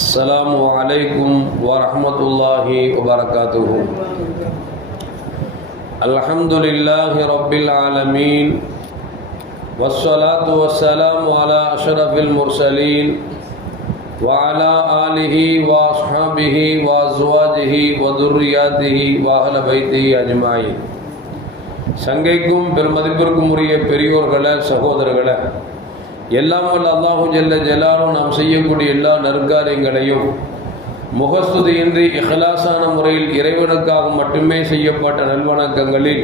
السلام عليكم ورحمة الله وبركاته. الحمد لله رب العالمين والصلاة والسلام على أشرف المرسلين وعلى آله وأصحابه وأزواجه وذرياته وأهل بيته أجمعين. சங்கைக்கும் பெருமதிப்பிற்கும் உரிய பெரியோர்களே, சகோதரர்களே, எல்லாம் வல்ல அல்லாஹு ஜல்ல ஜலாலும் நாம் செய்யக்கூடிய எல்லா நற்காரியங்களையும் முகஸ்துதியின்றி இஹ்லாஸான முறையில் இறைவனுக்காக மட்டுமே செய்யப்பட்ட நல்வணக்கங்களில்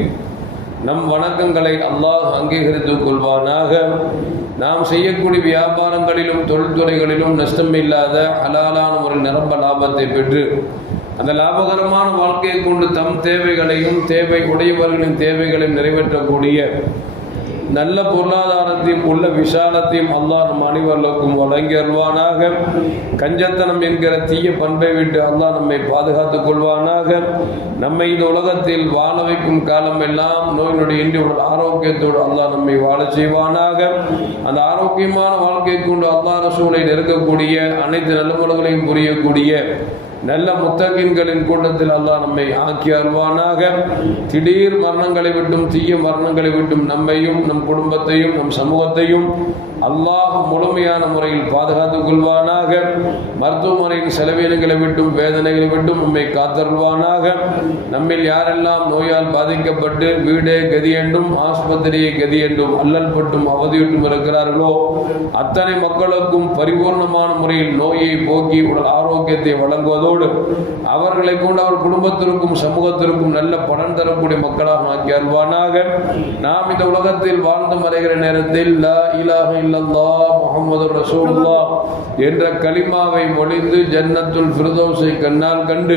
நம் வணக்கங்களை அல்லாஹ் அங்கீகரித்துக் கொள்வானாக. நாம் செய்யக்கூடிய வியாபாரங்களிலும் தொழில்துறைகளிலும் நஷ்டமில்லாத ஹலாலான முறையில் நிரம்ப லாபத்தை பெற்று அந்த லாபகரமான வாழ்க்கையை கொண்டு தம் தேவைகளையும் தேவை உடையவர்களின் தேவைகளையும் நிறைவேற்றக்கூடிய நல்ல பொருளாதாரத்தையும் உள்ள விசாலத்தையும் அல்லாஹ் நம் அனைவர்களுக்கும் வழங்கி அருள்வானாக. கஞ்சத்தனம் என்கிற தீய பண்பை விட்டு அல்லாஹ் நம்மை பாதுகாத்துக் கொள்வானாக. நம்மை இந்த உலகத்தில் வாழ வைக்கும் காலம் எல்லாம் நோய் நொடி இன்றி உள்ள ஆரோக்கியத்தோடு அல்லாஹ் நம்மை வாழ செய்வானாக. அந்த ஆரோக்கியமான வாழ்க்கை கொண்டு அல்லாஹ் ரசூலை நெருக்கக்கூடிய அனைத்து நல்லமுறைகளையும் புரியக்கூடிய நல்ல முத்தகின்களின் கூட்டத்தில் அல்லாஹ் நம்மை ஆக்கி அருள்வானாக. திடீர் மரணங்களை விட்டும் தீய மரணங்களை விட்டும் நம்மையும் நம் குடும்பத்தையும் நம் சமூகத்தையும் அல்லாஹ் முழுமையான முறையில் பாதுகாத்துக் கொள்வானாக. மருத்துவமனையின் செலவினங்களை விட்டும் வேதனைகளை விட்டும் நம்மை காத்தருள்வானாக. நம்மில் யாரெல்லாம் நோயால் பாதிக்கப்பட்டு வீடே கதி என்றும் ஆஸ்பத்திரியை கதி என்றும் அல்லல் பட்டும் அவதியுட்டும் இருக்கிறார்களோ அத்தனை மக்களுக்கும் பரிபூர்ணமான முறையில் நோயை போக்கி உடல் ஆரோக்கியத்தை வழங்குவதோடு அவர்களை கொண்டு அவர் குடும்பத்திற்கும் சமூகத்திற்கும் நல்ல பலன் தரக்கூடிய மக்களாக ஆக்கி அருள்வானாக. நாம் இந்த உலகத்தில் வாழ்ந்து மறைகிற நேரத்தில் லா இலாஹ இல்லல்லாஹ் முஹம்மது ரசூலுல்லாஹ் என்ற கலிமாவை மொழிந்து ஜன்னத்துல் ஃபிர்தௌஸை கண்ணால் கண்டு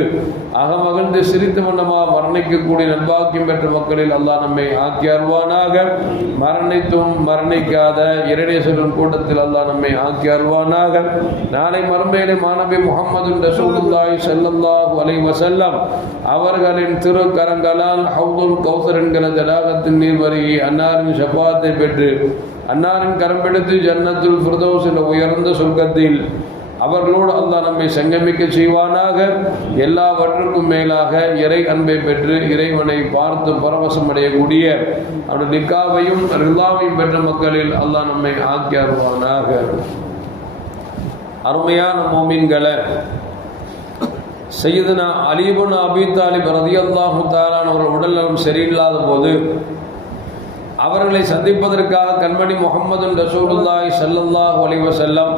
அகமகிழ்ந்து சிரித்த வண்ணமாக மரணிக்கக்கூடிய நல்பாக்கியம் பெற்ற மக்களில் அல்லாஹ் நம்மை ஆக்கி அருள்வானாக. மரணித்தும் மரணிக்காத இறைநேசரின் கூட்டத்தில் அல்லாஹ் நம்மை ஆக்கி அருள்வானாக. நாளை மறுமையிலே மாணவி முஹம்மது ரசூலுல்லாஹி ஸல்லல்லாஹு அலைஹி வஸல்லம் அவர்களின் திருக்கரங்களால் ஹவுதுல் கௌசர் என்கிற ஜலாகத்தின் நீர் வருகை அன்னாரின் ஷஃபாத்தை பெற்று அன்னாரின் கரம் பிடித்து ஜன்னத்துல் ஃபிர்தௌஸ் என்ற உயர்ந்த சொர்க்கத்தில் அவர்களோடு அல்லாஹ் நம்மை சங்கமிக்க செய்வானாக. எல்லாவற்றுக்கும் மேலாக இறை அன்பை பெற்று இறைவனை பார்த்து பரவசம் அடையக்கூடிய அவருடைய நிக்காவையும் ரிலாவையும் பெற்ற மக்களில் அல்லாஹ் நம்மை ஆக்கி அருள்வானாக. அருமையான மோமின்களே, சையதுனா அலி இப்னு அபீ தாலிப் ரலியல்லாஹு தஆலா அவர்கள் உடல்நலம் சரியில்லாத போது அவர்களை சந்திப்பதற்காக கண்மணி முஹம்மது ரசூலுல்லாஹி ஸல்லல்லாஹு அலைஹி வஸல்லம்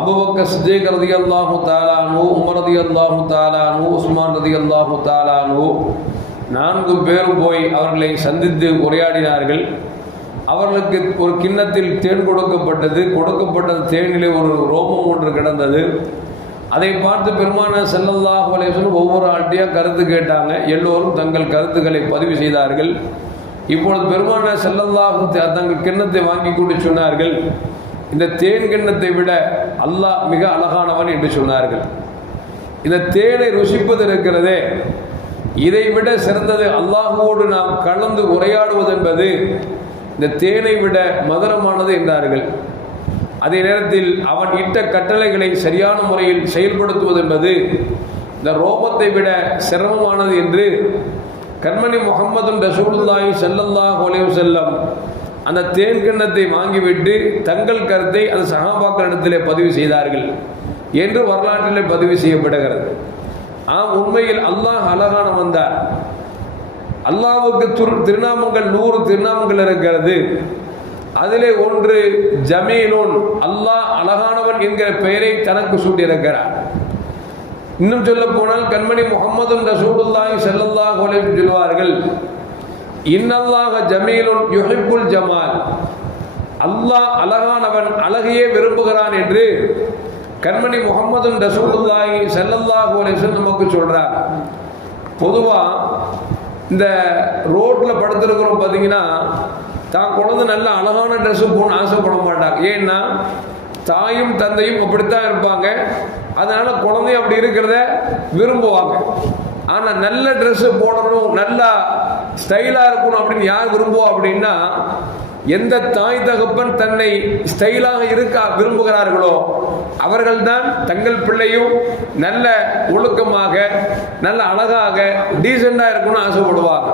அபூபக்கர் சித்தீக் ரலியல்லாஹு தஆலா அன்ஹு, உமர் ரலியல்லாஹு தஆலா அன்ஹு, உஸ்மான் ரலியல்லாஹு தஆலா அன்ஹு 4 பேரும் போய் அவர்களை சந்தித்து உரையாடினார்கள். அவர்களுக்கு ஒரு கிண்ணத்தில் தேன் கொடுக்கப்பட்டது. கொடுக்கப்பட்ட தேனிலே ஒரு ரோமம் ஒன்று கிடந்தது. அதை பார்த்து பெருமானார் ஸல்லல்லாஹு அலைஹி வஸல்லம் ஒவ்வொரு ஆள்கிட்டையாக கருத்து கேட்டாங்க. எல்லோரும் தங்கள் கருத்துக்களை பதிவு செய்தார்கள். இப்பொழுது பெருமானார் ஸல்லல்லாஹு தங்கள் கிண்ணத்தை வாங்கி கொண்டு சொன்னார்கள், இந்த தேன் கிண்ணத்தை விட அல்லாஹ் மிக அழகானவன் என்று சொன்னார்கள். இந்த தேனை ருசிப்பது இருக்கிறதே, இதை விட சிறந்தது அல்லாஹுவோடு நாம் கலந்து உரையாடுவது என்பது இந்த தேனை விட மதுரமானது என்றார்கள். அதே நேரத்தில் அவன் இட்ட கட்டளைகளை சரியான முறையில் செயல்படுத்துவது என்பது இந்த ரோபத்தை விட சிரமமானது என்று கண்மணி முஹம்மது ரசூலுல்லாஹி ஸல்லல்லாஹு அலைஹி வஸல்லம் அந்த தேன் கிண்ணத்தை வாங்கிவிட்டு தங்கள் கருத்தை அந்த சஹாபாக்களிடத்திலே பதிவு செய்தார்கள் என்று வரலாற்றிலே பதிவு செய்யப்படுகிறது. உண்மையில் அல்லாஹ் அழகானவன் தான். அல்லாஹ்வுக்கு திருநாமங்கள் 100 திருநாமங்கள் இருக்கிறது. அதிலே ஒன்று ஜமீலுன், அல்லாஹ் அழகானவன் என்கிற பெயரை தனக்கு சூட்டியிருக்கிறார். இன்னும் சொல்ல போனால் கண்மணி முஹம்மது ரசூலுல்லாஹி ஸல்லல்லாஹு அலைஹி வஸல்லம் சொல்வார்கள், இன்னல்லாஹ ஜமீலுன் யுஹிப்புல் ஜமால், அல்லாஹ் அழகானவன், அழகையே விரும்புகிறான் என்று கண்மணி முஹம்மது ரசூலுல்லாஹி ஸல்லல்லாஹு அலைஹி வஸல்லம் நமக்கு சொல்றார். பொதுவா இந்த ரோட்ல படுத்திருக்கிறோம் பார்த்தீங்கன்னா, தான் குழந்தை நல்ல அழகான ட்ரெஸ்ஸு போகணும்னு ஆசைப்பட மாட்டாங்க. ஏன்னா தாயும் தந்தையும் அப்படித்தான் இருப்பாங்க. அதனால குழந்தையும் அப்படி இருக்கிறத விரும்புவாங்க. ஆனால் நல்ல ட்ரெஸ்ஸு போடணும், நல்லா ஸ்டைலாக இருக்கணும் அப்படின்னு யார் விரும்புவோம் அப்படின்னா, எந்த தாய் தகப்பன் தன்னை ஸ்டைலாக இருக்க விரும்புகிறார்களோ அவர்கள்தான் தங்கள் பிள்ளையும் நல்ல ஒழுக்கமாக நல்ல அழகாக டீசெண்டாக இருக்கணும்னு ஆசைப்படுவாங்க.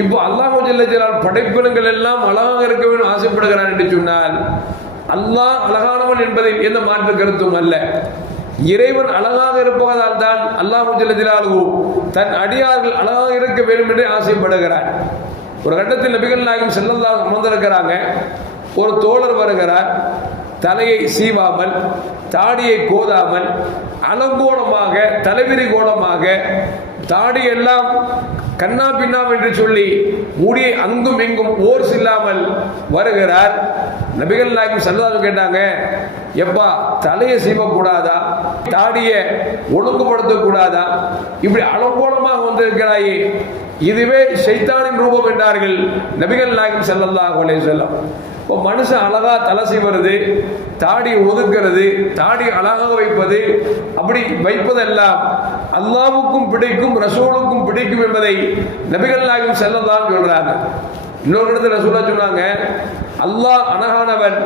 இப்போ அல்லாஹ் ஜல்ல ஜலால் படைப்பினங்கள் எல்லாம் அழகாக இருக்க வேண்டும் ஆசைப்படுகிறார் என்று சொன்னால் அல்லாஹ் அழகானவன் என்பதில் எந்த மாற்று கருத்தும் அல்ல. இறைவன் அழகாக இருப்பதால் தான் அல்லாஹ் ஜல்ல ஜலாலுஹு தன் அடியார்கள் அழகாக இருக்க வேண்டும் என்று ஆசைப்படுகிறார். ஒரு கட்டத்தில் நபிகள் நாயகம் ஸல்லல்லாஹு அலைஹி வஸல்லம் அமர்ந்திருக்கிறாங்க. ஒரு தோழர் வருகிறார். தலையை சீவாமல் தாடியை கோதாமல் அலங்கோலமாக தலைவிரி கோலமாக தாடியெல்லாம் கண்ணா பின்னா என்று சொல்லி முடியை அங்கும் இங்கும் ஓர்ஸ் இல்லாமல் வருகிறார். நபிகள் நாயகம் ஸல்லல்லாஹு அலைஹி வஸல்லம் கேட்டாங்க, எப்பா தலையை சீவக்கூடாதா, தாடியை ஒழுங்குபடுத்தக்கூடாதா, இப்படி அலங்கோலமாக வந்திருக்கிறாயே, இதுவே ஷைத்தானின் ரூபம் என்றார்கள் நபிகள் நாயகம் ஸல்லல்லாஹு அலைஹி வஸல்லம். இப்போ மனுஷன் அழகா தலை சீவுறது, தாடி ஒதுக்கிறது, தாடி அழகாக வைப்பது, அப்படி வைப்பதெல்லாம் அல்லாஹ்வுக்கும் பிடிக்கும் ரசூலுக்கும் பிடிக்கும் என்பதை நபிகள் நாயகம் ஸல்லல்லாஹு சொல்றாங்க. இன்னொரு இடத்துல ரசூலா சொன்னாங்க, அல்லாஹ் அழகானவன்,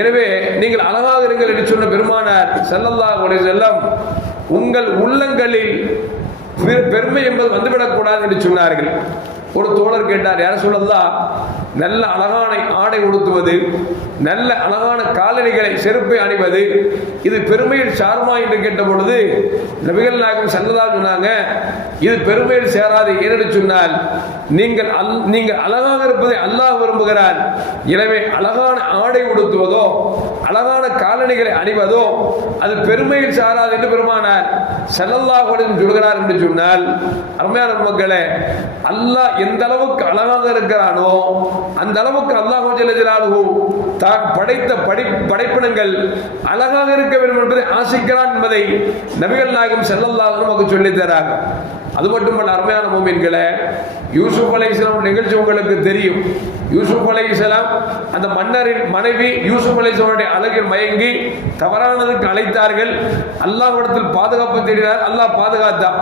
எனவே நீங்கள் அழகாக இருங்கள் என்று சொன்ன பெருமானார் ஸல்லல்லாஹு அலைஹி வஸல்லம் உங்கள் உள்ளங்களில் பெருமை என்பது வந்துவிடக்கூடாது என்று சொன்னார்கள். ஒரு தோழர் கேட்டார், யார சொல்லலாம், நல்ல அழகான ஆடை உடுத்துவது, நல்ல அழகான காலணிகளை செருப்பை அணிவது இது பெருமையில் சாருமா என்று கேட்ட பொழுது நபிகள் நாயகம் ஸல்லல்லாஹு சொன்னாங்க, இது பெருமையில் சேராது. ஏனென்று சொன்னால் நீங்கள் அழகாக இருப்பதை அல்லாஹ் விரும்புகிறார். எனவே அழகான ஆடை உடுத்துவதோ அழகான காலணிகளை அணிவதோ அது பெருமையில் சாராது என்று பெருமானார் ஸல்லல்லாஹு அலைஹி வஸல்லம் சொல்கிறார் என்று சொன்னால், அருமையான மக்களே, அல்லாஹ் எந்த அளவுக்கு அழகாக இருக்கிறானோ அந்த அளவுக்கு அல்லாஹ் ஜல்ல ஜலாலுஹு தான் படைத்த படைப்பினங்கள் அழகாக இருக்க வேண்டும் என்பதை ஆசைக்கிறான் என்பதை நபிகள் நாயகம் ஸல்லல்லாஹு அலைஹி வஸல்லம் சொல்லித் தராங்க. அது மட்டுமல்ல, அருமையான மூமின்களே, யூசுப் அலைஹிஸ்ஸலாம் நிகழ்ச்சி உங்களுக்கு தெரியும். யூசுப் அலைஹிஸ்ஸலாம் அந்த மன்னரின் மனைவி யூசுப் அலைஹிஸ்ஸலாமுடைய அழகில் மயங்கி தவறானதுக்கு அழைத்தார்கள். அல்லாஹ்விடத்தில் பாதுகாப்பு தேடினார், அல்லாஹ் பாதுகாத்தான்.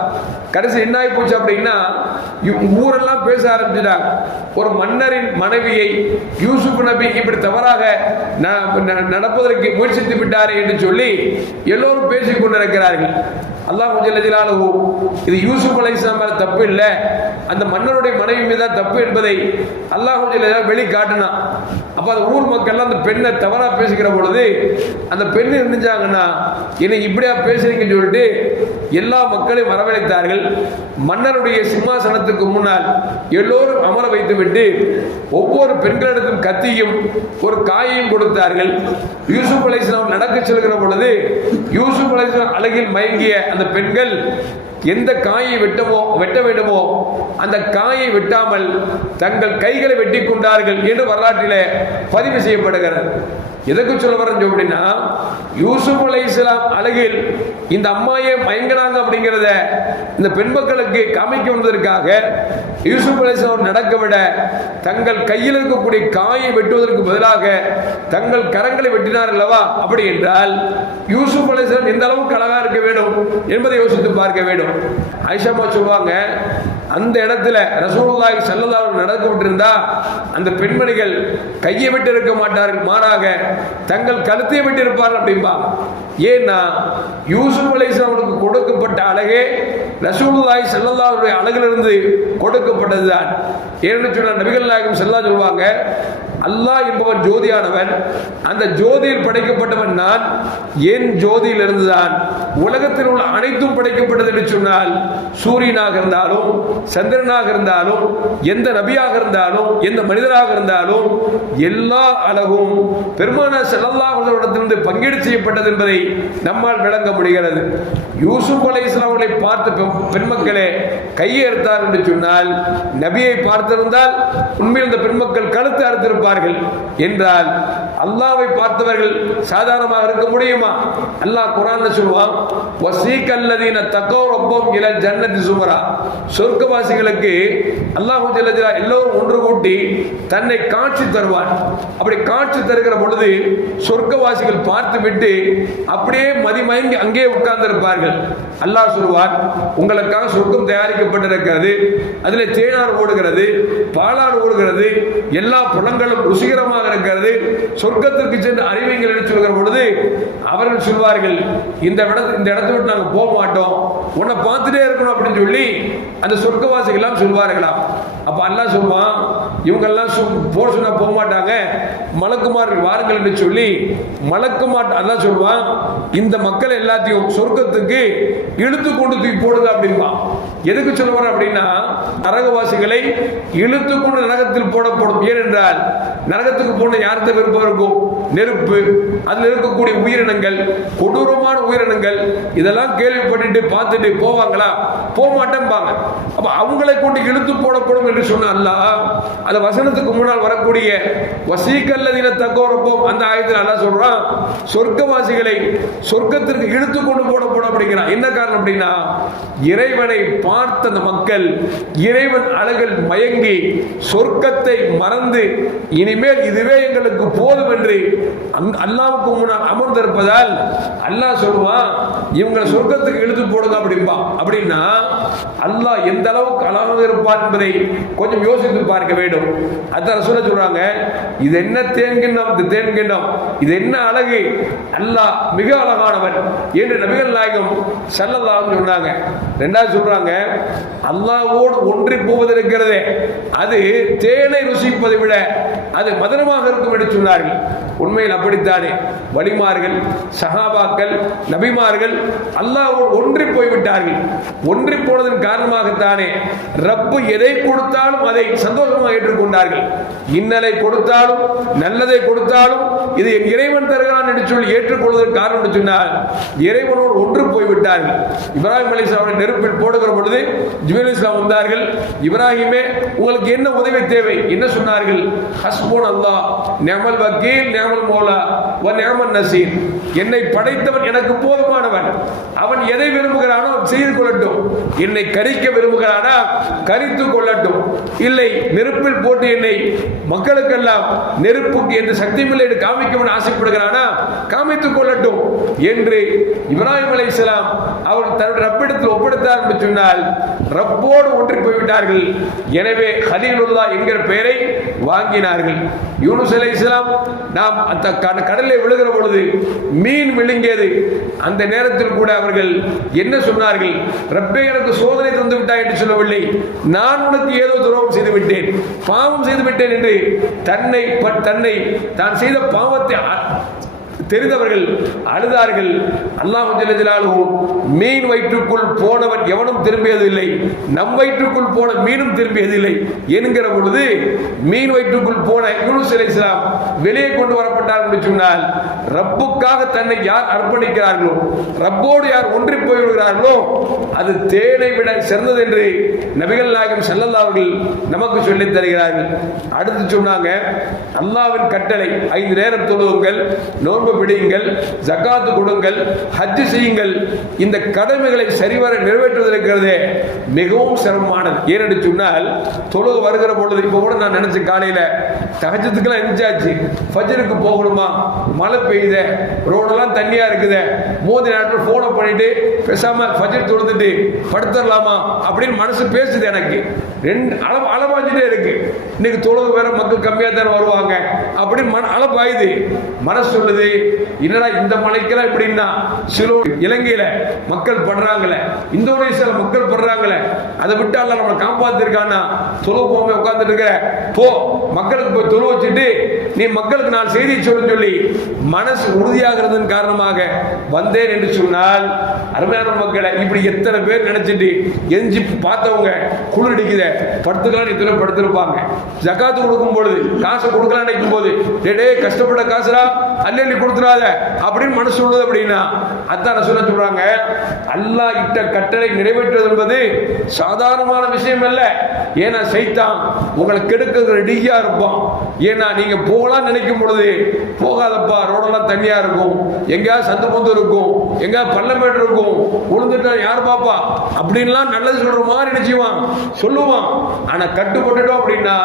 கடைசி என்ன ஆகி போச்சு அப்படின்னா, ஊரெல்லாம் பேச ஆரம்பிச்சிட்டாங்க, ஒரு மன்னரின் மனைவியை யூசுப் நபி இப்படி தவறாக நடப்பதற்கு முயற்சித்து விட்டாரே என்று சொல்லி எல்லோரும் பேசிக் கொண்டிருக்கிறார்கள். அல்லாஹ் ஜல்ல ஜலாலுஹு இது யூசுப் அலைஹிஸ்ஸலாம் மேல தப்பு இல்லை, அந்த மன்னருடைய மனைவி மீது தப்பு என்பதை அல்லாஹ் ஜல்ல ஜலாலுஹு வெளி காட்டினான். அப்ப அந்த ஊர் மக்கள் அந்த பெண்ணை தவறா பேசுகிற பொழுது அந்த பெண் இருந்துச்சாங்கன்னா என்னை இப்படியா பேசுறீங்கன்னு சொல்லிட்டு எல்லா மக்களையும் வரவழைத்தார்கள். மன்னருடைய சிம்மாசனத்துக்கு முன்னால் எல்லோரும் அமர வைத்து விட்டு ஒவ்வொரு பெண்களிடத்தும் கத்தியும் ஒரு காயையும் கொடுத்தார்கள். யூசுப் அலைஹிஸ்ஸலாம் நடக்க செல்கிற பொழுது யூசுப் அலைஹிஸ்ஸலாம் அழகில் மயங்கிய அந்த பெண்கள் எந்த காயை வெட்ட வேண்டுமோ அந்த காயை வெட்டாமல் தங்கள் கைகளை வெட்டி கொண்டார்கள் என்று வரலாற்றிலே பதிவு செய்யப்படுகிறது. எதற்கு சொல்ல வரேன் அப்படின்னா, யூசுப் அலைஹிஸ்ஸலாம் அழகில் இந்த அம்மாயே மயங்கினாங்க அப்படிங்கிறத இந்த பெண் மக்களுக்கு காமிக்க வந்ததற்காக யூசுப் அலைஹிஸ்ஸலாம் நடக்க விட தங்கள் கையில் இருக்கக்கூடிய காயை வெட்டுவதற்கு பதிலாக தங்கள் கரங்களை வெட்டினார் அல்லவா? அப்படி என்றால் யூசுப் அலைஹிஸ்ஸலாம் எந்த அளவுக்கு அழகா இருக்க வேண்டும் என்பதை யோசித்து பார்க்க வேண்டும். ஆயிஷா சொல்லுவாங்க, அந்த இடத்துல ரசூலுல்லாஹி ஸல்லல்லாஹு அலைஹி வஸல்லம் நடக்க விட்டிருந்தா அந்த பெண்மணிகள் கையை விட்டு இருக்க மாட்டார்கள், மாறாக தங்கள் கழுத்தை விட்டு இருப்பார்கள் அப்படின்பா. ஏன்னா யூசுப் அலைஹிஸ்ஸலாமுக்கு கொடுக்கப்பட்ட அழகே ரசூலுல்லாஹி ஸல்லல்லாஹு அலைஹி வஸல்லம் அழகிலிருந்து கொடுக்கப்பட்டதுதான். ஏன்னு சொன்ன நபிகள் நாயகம் ஸல்லல்லாஹு சொல்லுவாங்க, அல்லாஹ் என்பவன் ஜோதியானவன், அந்த ஜோதியில் படைக்கப்பட்டவன் நான், என் ஜோதியில் இருந்துதான் உலகத்தில் உள்ள அனைத்தும் படைக்கப்பட்டது என்று சொன்னால் சூரியனாக இருந்தாலும் சந்திரனாக இருந்தாலும் எந்த நபியாக இருந்தாலும் எந்த மனிதராக இருந்தாலும் எல்லா அழகும் பெருமானார் ஸல்லல்லாஹு அலைஹி வஸல்லம் இடத்திலிருந்து பங்கீடு செய்யப்பட்டது என்பதை நம்மால் விளங்க முடிகிறது. யூசுப் அலைஹிஸ்ஸலாம் அவர்களை பார்த்து பெண்மக்களே கையை அறுத்தார் என்று சொன்னால் நபியை பார்த்திருந்தால் உண்மையில் இந்த பெண்மக்கள் கழுத்து அறுத்திருப்பார்கள் என்றால் அல்லாஹ்வை பார்த்தவர்கள் சாதாரணமாக இருக்க முடியுமா? அல்லாஹ் குர்ஆன்ல சொல்வான், வஸீகல்லதீன தகவ் ரப்பஹும் இலல் ஜன்னதி ஸுமரா, சொர்க்கவாசிகளுக்கு அல்லாஹ் ஜல்ல ஜலாலுஹு எல்லோரும் ஒன்று கூட்டி தன்னை காட்சி தருவான். அப்படி காட்சி தருகிற பொழுது சொர்க்கவாசிகள் பார்த்து விட்டு அப்படியே மதிமயங்கி அங்கே உட்கார்ந்து இருப்பார்கள். அல்லாஹ் சொல்வான், உங்களுக்காக சொர்க்கம் தயாரிக்கப்பட்டிருக்கிறது, அதில் தேனார் ஓடுகிறது, பாலார் ஓடுகிறது, எல்லா பழங்களும் ருசிகரமாக இருக்கிறது, சொர்க்கத்திற்கு சென்று அறிவிங்கள் என்று சொல்கிற பொழுது அவர்கள் சொல்வார்கள், இந்த இடத்தை விட்டு நாங்கள் போக மாட்டோம், உன்னை பார்த்துட்டே இருக்கணும் அப்படின்னு சொல்லி அந்த சொர்க்கவாசிகள் எல்லாம் சொல்வார்களாம். அப்ப அல்லாஹ் சொல்வான், இவங்கெல்லாம் போக சொன்னா போக மாட்டாங்க, மலக்குமார்கள் வாருங்கள் என்று சொல்லி அல்லாஹ் சொல்வான், இந்த மக்கள் எல்லாத்தையும் சொர்க்கத்துக்கு இழுத்து கொண்டு தூக்கி போடுங்க அப்படின்பா. எதுக்கு சொல்ல வர அப்படின்னா, நரகவாசிகளை இழுத்து கொண்டு நரகத்தில் போடப்படும். ஏனென்றால் நரகத்துக்கு போன யாருக்கு விருப்பம் இருக்கும்? நெருப்பு, அதில் இருக்கக்கூடிய உயிரினங்கள், கொடூரமான உயிரினங்கள், இதெல்லாம் கேள்விப்பட்டு பார்த்துட்டு போவாங்களா? போக மாட்டேன்பாங்க. அப்ப அவங்களை கொண்டு இழுத்து போடப்படும் என்று சொன்ன அல்லாஹ் அந்த வசனத்துக்கு முன்னால் வரக்கூடிய வசீகல்லதீன தக்கோரப்போம் அந்த ஆயத்தில் அல்லாஹ் சொல்றான், சொர்க்கவாசிகளை சொர்க்கத்திற்கு இழுத்து கொண்டு போடப்படும் அப்படிங்கிறான். என்ன காரணம் அப்படின்னா, இறைவனை பார்த்த அந்த மக்கள் இறைவன் அழகில் மயங்கி சொர்க்கத்தை மறந்து இனிமேல் இதுவே எங்களுக்கு போதும் என்று அல்லாஹ்வுக்கு முன்னால் அமர்ந்திருப்பதால் அல்லாஹ் சொல்லுவான், இவங்களை சொர்க்கத்துக்கு இழுத்து போடுங்க அப்படின்பா. அப்படின்னா அல்லாஹ் எந்த அளவுக்கு அழகாக இருப்பார் என்பதை கொஞ்சம் யோசித்து பார்க்க வேண்டும். அதான் சொல்ல சொல்றாங்க, இது என்ன தேன்கிண்ணம், இது என்ன அழகு, அல்லாஹ் மிக அழகானவன் என்று நபிகள் நாயகம் ஸல்லல்லாஹு அலைஹி சொன்னாங்க. ரெண்டாவது சொல்றாங்க, அல்லாஹ்வோடு ஒன்றி போவது இருக்கிறதே அது தேனை ருசிப்பதை விட அது மதுரமாக இருக்கும் என்று சொன்னார்கள். உண்மையில் அப்படித்தானே வலிமார்கள், சஹாபாக்கள், நபிமார்கள் அல்லாஹ்வோடு ஒன்றி போய்விட்டார்கள். ஒன்றி போனதன் காரணமாகத்தானே ரப்பு எதை கொடுத்தாலும் அதை சந்தோஷமாக ஏற்றுக்கொண்டார்கள். இன்னலை கொடுத்தாலும் நல்லதை கொடுத்தாலும் இது என் இறைவன் தருகிறான் என்று சொல்லி ஏற்றுக்கொள்வதற்கு காரணம் என்று சொன்னால் இறைவனோடு ஒன்று போய்விட்டார்கள். இப்ராஹிம் அலைஹிஸ்ஸலாம் நெருப்பில் போடுகிற பொழுது ஜிப்ரீல் அலைஹிஸ்ஸலாம் வந்தார்கள். இப்ராஹிமே, உங்களுக்கு என்ன உதவி தேவை? என்ன சொன்னார்கள்? ஹஸ்புன் அல்லாஹ் நிஅமல் வக்கீல் நிஅமல் மௌலா வ நிஅமன் நசீர். என்னை படைத்தவன் எனக்கு போதுமானவன், அவன் எதை விரும்புகிறானோ செய்து கொள்ளட்டும். என்னை கரிக்க விரும்புகிறானா கரித்துக் கொள்ளட்டும், இல்லை நெருப்பில் போட்டு என்னை மக்களுக்கெல்லாம் நெருப்புக்கு என்று சக்திமில்லை என்று காமிக்க ஆசைப்படுகிறானா காமித்துக் கொள்ளட்டும் என்று இப்ராஹிம் அலைஹிஸ்ஸலாம் அவர் தன்னுடைய ரப்பிடத்தில் ஒப்படைத்தார் என்று சொன்னால் ரப்போடு ஒன்றி போய்விட்டார்கள். எனவே கலீலுல்லாஹ் என்கிற பெயரை வாங்கினார்கள். யூனுஸ் அலைஹிஸ்ஸலாம் நாம் கடலில் விழுகிற பொழுது மீன் விழுங்கியது, அந்த நேரத்தில் கூட அவர்கள் என்ன சொன்னார்கள்? ரப்பே, எனக்கு சோதனை தந்து விட்டாய் என்று சொல்லவில்லை, நான் உனக்கு ஏதோ துரோகம் செய்து விட்டேன், பாவம் செய்து விட்டேன் என்று தன்னை தான் செய்த பாவத்தை தெரிந்தவர்கள் அழுதார்கள். அல்லாஹ் ஜல்ல ஜலாலுஹு மீன் வயிற்றுக்குள் போனவன் எவனும் திரும்பியதில்லை, நம் வயிற்றுக்குள் போன மீனும் திரும்பியதில்லை என்கிற பொழுது மீன் வயிற்றுக்குள் போன யூனுஸ் அலைஹிஸ்ஸலாம் வெளியே கொண்டு வரப்பட்டார் என்று சொன்னால் ரப்புக்காக தன்னை யார் அர்ப்பணிக்கிறார்களோ, ரப்போடு யார் ஒன்றி போய்விடுகிறார்களோ அது தேனை விட சிறந்தது என்று நபிகள் நாயகம் ஸல்லல்லாஹு அலைஹி வஸல்லம் நமக்கு சொல்லித் தருகிறார்கள். அடுத்து சொன்னாங்க, அல்லாஹ்வின் கட்டளை 5 நேரம் தொழுவுங்கள், நோன்பு பிடியுங்கள், ஜகாத் கொடுங்கள், ஹஜ் செய்யுங்கள். இந்த கடமைகளை சரிவர நிறைவேற்றுவதற்கிறதே மிகவும் சிரமமானது. ஏனென்று சொன்னால் தொழுக வருகிற பொழுது இப்போ கூட நான் நினைச்ச காலையில தஹஜ்ஜுதுக்கெல்லாம் எந்திரிச்சாச்சு, ஃபஜ்ருக்கு போகணுமா, மழை பெய்யுத, ரோடெல்லாம் தண்ணியா இருக்குது, மோதி நேரத்தில் போனை பண்ணிட்டு பேசாம ஃபஜ்ர் தொழுதுட்டு படுத்துடலாமா அப்படின்னு மனசு பேசுது. எனக்கு ரெண்டு அளவாஞ்சிட்டே இருக்கு. இன்னைக்கு தொழுக வேற மக்கள் கம்மியா தான் வருவாங்க அப்படின்னு அளவாயுது. மனசு சொல்லுது, என்னடா இந்த மலைக்கெல்லாம் எப்படின்னா சில இலங்கையில மக்கள் படுறாங்களே, இந்தோனேசியால மக்கள் படுறாங்களே, அதை விட்டு அல்ல நம்மளை காப்பாத்திருக்கானா, தொழு போக உட்கார்ந்துட்டு இருக்க, போ மக்களுக்கு போய் தொழு வச்சுட்டு நீ மக்களுக்கு நான் செய்தி சொல்ல சொல்லி மனசு உறுதியாகிறதன் காரணமாக வந்தேன் என்று சொன்னால், அருமையான மக்களை இப்படி எத்தனை பேர் நினைச்சிட்டு எஞ்சி பார்த்தவங்க குளிர் அடிக்குத படுத்துக்கலாம் இத்தனை படுத்திருப்பாங்க. ஜகாத்து கொடுக்கும் பொழுது காசை கொடுக்கலாம் நினைக்கும் போது டே கஷ்டப்பட்ட காசுடா அல்லி கொடுத்துடாத அப்படின்னு மனசு உள்ளது. அப்படின்னா அதான் சொல்றாங்க, அல்லாஹ் இட்ட கட்டளை நிறைவேற்றுவது என்பது சாதாரணமான விஷயம் அல்ல. ஏன்னா சைத்தான் உங்களை கெடுக்க ரெடியா இருப்பான். ஏன்னா நீங்க போகலாம் நினைக்கும் பொழுது போகாதப்பா, ரோடெல்லாம் தண்ணியா இருக்கும், எங்கேயாவது சந்து பொந்து இருக்கும், எங்கேயாவது பள்ளமேடு இருக்கும், உளுந்துட்டா யார் பாப்பா அப்படின்லாம் நல்லது சொல்ற மாதிரி நினைச்சுவான் சொல்லுவான். ஆனா கட்டுப்பட்டுட்டோம் அப்படின்னா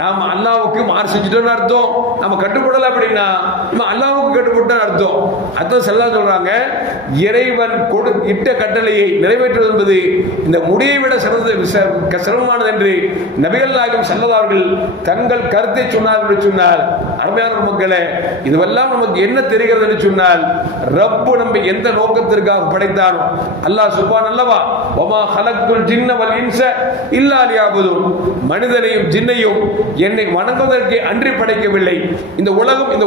நாம அல்லாஹ்வுக்கு மாறு செஞ்சுட்டோம்னு அர்த்தம். நம்ம கட்டுப்படல அப்படின்னா நம்ம அல்லாஹ்வுக்கு கட்டுப்பட்டு அர்த்தம். அதான் ஸல்லல்லாஹு சொல்றாங்க, இறைவன் இட்ட கட்டளையை நிறைவேற்றுவது என்பது இந்த முடியை விட சிரமமானது என்று நபிகள் நாயகம் ஸல்லல்லாஹு அலைஹி வஸல்லம் தங்கள் கருத்தை சொன்னார்கள் என்று சொன்னால் அருமையான மக்களே, இதுவெல்லாம் நமக்கு என்ன தெரிகிறது என்று சொன்னால், ரப்பு நம்ம எந்த நோக்கத்திற்காக படைத்தானோ, அல்லாஹ் சுப்ஹான் அல்லவா, வமா ஹலக்துல் ஜின்ன வல் இன்ஸ இல்லா லியஅபுதுன், மனிதனையும் ஜின்னையும் என்னை வணங்குவதற்கு அன்றி படைக்கவில்லை. இந்த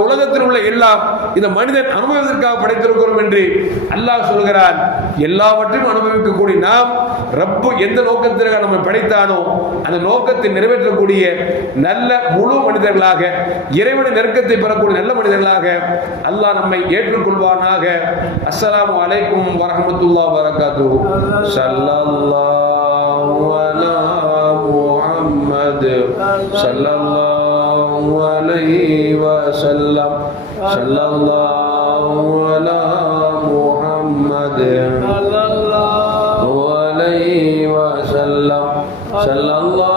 உலகத்தில் உள்ள எல்லாம் இந்த மனிதன் அனுபவிப்பதற்காக படைத்திருக்கிறோம் என்று அல்லாஹ் சொல்கிறான். எல்லாவற்றையும் அனுபவிக்கக்கூடிய நாம் ரப்பு எந்த நோக்கத்திற்காக நம்ம படைத்தானோ அந்த நோக்கத்தை நிறைவேற்றக்கூடிய நல்ல முழு மனிதர்களாக, இறைவனின் நெருக்கத்தை பெறக்கூடிய நல்ல மனிதர்களாக அல்லாஹ் நம்மை ஏற்றுக்கொள்வானாக. அஸ்ஸலாமு அலைக்கும் வரஹ்மத்துல்லாஹி வபரகாத்துஹு. ஸல்லல்லாஹு அலா முஹம்மத் ஸல்லல்லாஹு அலைஹி வஸல்லம் ஸல்லல்லாஹு அலா முஹம்மத் ஸல்லல்லாஹு அலைஹி வஸல்லம் ஸல்லல்லாஹு